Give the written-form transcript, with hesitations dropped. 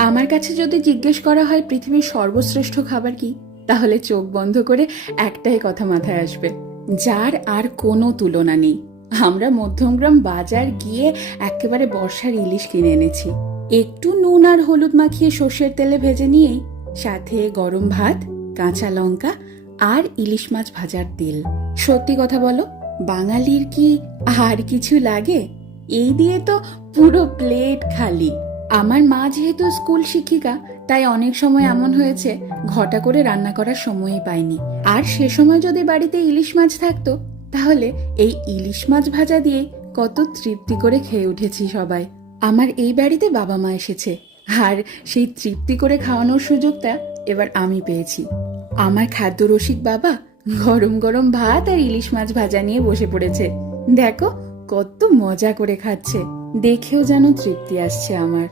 আমার কাছে যদি জিজ্ঞেস করা হয় পৃথিবীর সর্বশ্রেষ্ঠ খাবার কি, তাহলে চোখ বন্ধ করে একটাই কথা মাথায় আসবে, যার আর কোনো তুলনা নেই। আমরা মধ্যমগ্রাম বাজার গিয়ে একেবারে বর্ষার ইলিশ কিনে এনেছি। একটু নুন আর হলুদ মাখিয়ে সর্ষের তেলে ভেজে নিয়েই সাথে গরম ভাত, কাঁচা লঙ্কা আর ইলিশ মাছ ভাজার তেল। সত্যি কথা বলো, বাঙালির কি আর কিছু লাগে? এই দিয়ে তো পুরো প্লেট খালি। আমার মা যেহেতু স্কুল শিক্ষিকা, তাই অনেক সময় এমন হয়েছে ঘটা করে রান্না করার সময়ই পাইনি। আর সে সময় যদি বাড়িতে ইলিশ মাছ থাকতো, তাহলে এই ইলিশ মাছ ভাজা দিয়ে কত তৃপ্তি করে খেয়ে উঠেছি সবাই। আমার এই বাড়িতে বাবা মা এসেছে, আর সেই তৃপ্তি করে খাওয়ানোর সুযোগটা এবার আমি পেয়েছি। আমার খাদ্য রসিক বাবা গরম গরম ভাত আর ইলিশ মাছ ভাজা নিয়ে বসে পড়েছে। দেখো কত মজা করে খাচ্ছে, দেখেও যেন তৃপ্তি আসছে আমার।